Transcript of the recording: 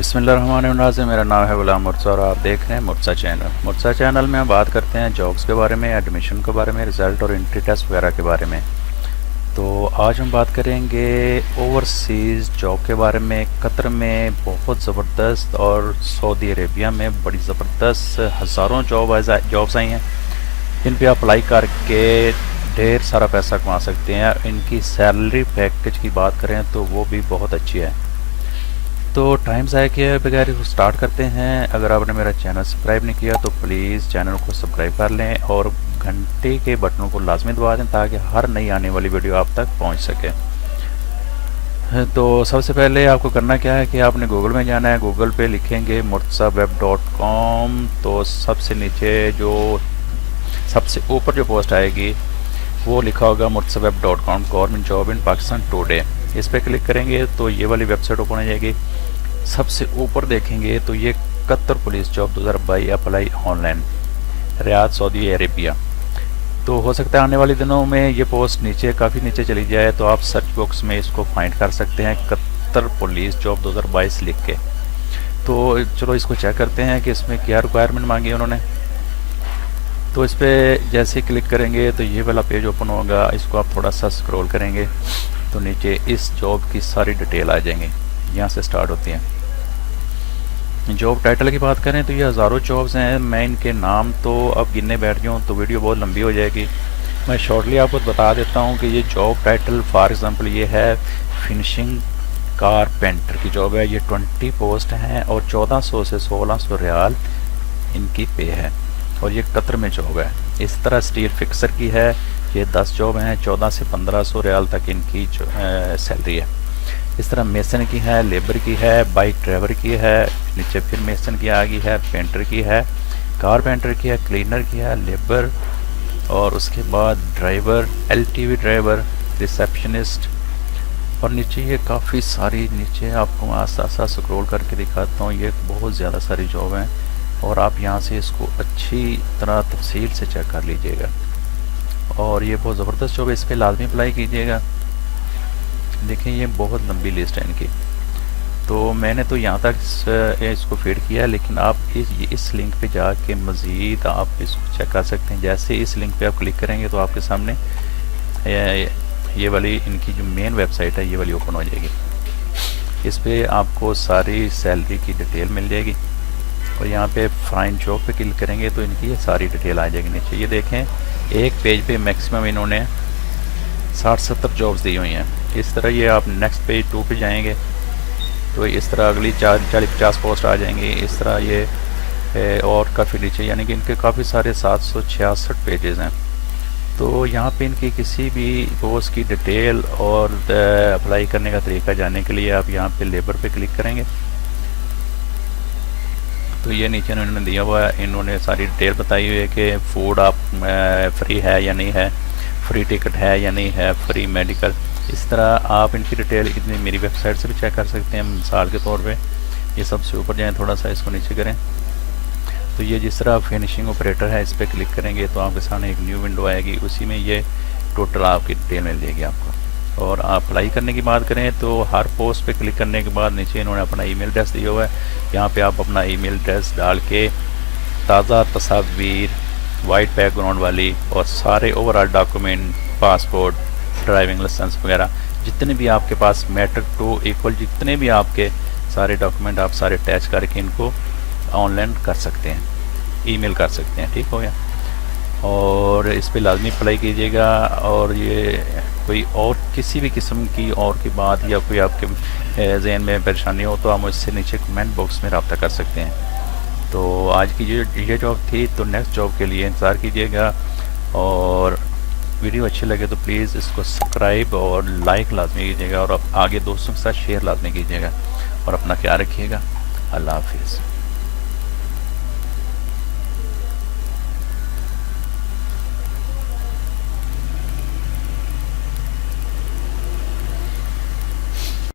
बिस्मिल्लाहिर्रहमानिर्रहीम। मेरा नाम है गुलाम मुर्तज़ा और आप देख रहे हैं मुर्तज़ा चैनल। मुर्तज़ा चैनल में हम बात करते हैं जॉब्स के बारे में, एडमिशन के बारे में, रिज़ल्ट और एंट्री टेस्ट वगैरह के बारे में। तो आज हम बात करेंगे ओवरसीज़ जॉब के बारे में। कतर में बहुत ज़बरदस्त और सऊदी अरेबिया में बड़ी ज़बरदस्त हज़ारों जॉब्स आई हैं, इन पे अप्लाई करके ढेर सारा पैसा कमा सकते हैं। इनकी सैलरी पैकेज की बात करें तो वो भी बहुत अच्छी है। तो टाइम ज़ाया किए बगैर इसको स्टार्ट करते हैं। अगर आपने मेरा चैनल सब्सक्राइब नहीं किया तो प्लीज़ चैनल को सब्सक्राइब कर लें और घंटे के बटनों को लाजमी दबा दें ताकि हर नई आने वाली वीडियो आप तक पहुंच सके। तो सबसे पहले आपको करना क्या है कि आपने गूगल में जाना है। गूगल पे लिखेंगे murtazaweb.com, तो सबसे नीचे जो सबसे ऊपर जो पोस्ट आएगी वो लिखा होगा murtazaweb.com government job in Pakistan today. इस पर क्लिक करेंगे तो ये वाली वेबसाइट ओपन हो जाएगी। सबसे ऊपर देखेंगे तो ये Qatar police job 2022 apply online, Riyadh Saudi Arabia. तो हो सकता है आने वाले दिनों में ये पोस्ट नीचे काफ़ी नीचे चली जाए, तो आप सर्च बॉक्स में इसको फाइंड कर सकते हैं, कतर पुलिस जॉब 2022 लिख के। तो चलो इसको चेक करते हैं कि इसमें क्या रिक्वायरमेंट मांगी उन्होंने। तो इस पर जैसे क्लिक करेंगे तो ये वाला पेज ओपन होगा। इसको आप थोड़ा सा स्क्रॉल करेंगे तो नीचे इस जॉब की सारी डिटेल आ जाएंगी। यहाँ से स्टार्ट होती हैं। जॉब टाइटल की बात करें तो ये हज़ारों जॉब्स हैं। मैं इनके नाम तो अब गिनने बैठ जाऊँ तो वीडियो बहुत लंबी हो जाएगी। मैं शॉर्टली आपको बता देता हूँ कि ये जॉब टाइटल फॉर एग्ज़ाम्पल ये है फिनिशिंग कारपेंटर की जॉब है। ये 20 पोस्ट हैं और 1400 से 1600 रियाल इनकी पे है और ये कतर में जॉब है। इस तरह स्टील फिक्सर की है, ये 10 जॉब हैं, 14 से 1500 रियाल तक इनकी सैलरी है। इस तरह मेसन की है, लेबर की है, बाइक ड्राइवर की है, नीचे फिर मेसन की आ गई है, पेंटर की है, कारपेंटर की है, क्लीनर की है, लेबर और उसके बाद ड्राइवर, एलटीवी ड्राइवर, रिसेप्शनिस्ट और नीचे ये काफ़ी सारी, नीचे आपको आस्ता आस्ता स्क्रॉल करके दिखाता हूँ। ये बहुत ज़्यादा सारी जॉब हैं और आप यहाँ से इसको अच्छी तरह तफसील से चेक कर लीजिएगा। और ये बहुत ज़बरदस्त जॉब है, इस पर लाजमी अप्लाई कीजिएगा। देखिए ये बहुत लंबी लिस्ट है इनकी, तो मैंने तो यहाँ तक इसको फीड किया है, लेकिन आप इस लिंक पे जाके मज़ीद आप इसको चेक कर सकते हैं। जैसे इस लिंक पे आप क्लिक करेंगे तो आपके सामने ये वाली इनकी जो मेन वेबसाइट है ये वाली ओपन हो जाएगी। इस पर आपको सारी सैलरी की डिटेल मिल जाएगी और यहाँ पे फाइंड जॉब पे क्लिक करेंगे तो इनकी ये सारी डिटेल आ जाएगी नीचे। ये देखें एक पेज पे मैक्सिमम इन्होंने 60-70 जॉब्स दी हुई हैं। इस तरह ये आप नेक्स्ट पेज 2 पे जाएंगे तो इस तरह अगली 40-50 पोस्ट आ जाएंगी। इस तरह ये और काफ़ी नीचे, यानी कि इनके काफ़ी सारे 766 पेजेस हैं। तो यहाँ पे इनकी किसी भी पोस्ट की डिटेल और अप्लाई करने का तरीका जानने के लिए आप यहाँ पे लेबर पे क्लिक करेंगे तो ये नीचे इन्होंने दिया हुआ है। इन्होंने सारी डिटेल बताई हुई है कि फूड आप फ्री है या नहीं है, फ्री टिकट है या नहीं है, फ्री मेडिकल। इस तरह आप इनकी डिटेल इतनी मेरी वेबसाइट से भी चेक कर सकते हैं। मिसाल के तौर पे ये सबसे ऊपर जाएँ, थोड़ा सा इसको नीचे करें तो ये जिस तरह फिनिशिंग ऑपरेटर है इस पर क्लिक करेंगे तो आपके सामने एक न्यू विंडो आएगी, उसी में ये टोटल आपकी डिटेल मिल जाएगी आपको। और आप अप्लाई करने की बात करें तो हर पोस्ट पे क्लिक करने के बाद नीचे इन्होंने अपना ईमेल एड्रेस दिया हुआ है। यहाँ पे आप अपना ईमेल एड्रेस डाल के ताज़ा तस्वीर, वाइट बैकग्राउंड वाली और सारे overall document, passport, driving licence वगैरह जितने भी आपके पास मैट्रिक टू इक्वल जितने भी आपके सारे डॉक्यूमेंट आप सारे अटैच करके इनको ऑनलाइन कर सकते हैं, ईमेल कर सकते हैं। ठीक हो गया। और इस पे लाजमी अप्लाई कीजिएगा। और ये कोई और किसी भी किस्म की और की बात या कोई आपके जहन में परेशानी हो तो आप मुझसे नीचे कमेंट बॉक्स में रब्ता कर सकते हैं। तो आज की ये जॉब थी, तो नेक्स्ट जॉब के लिए इंतज़ार कीजिएगा। और वीडियो अच्छी लगे तो प्लीज़ इसको सब्सक्राइब और लाइक लाजमी कीजिएगा और आगे दोस्तों के साथ शेयर लाजमी कीजिएगा और अपना ख्याल रखिएगा। अल्लाह हाफिज़।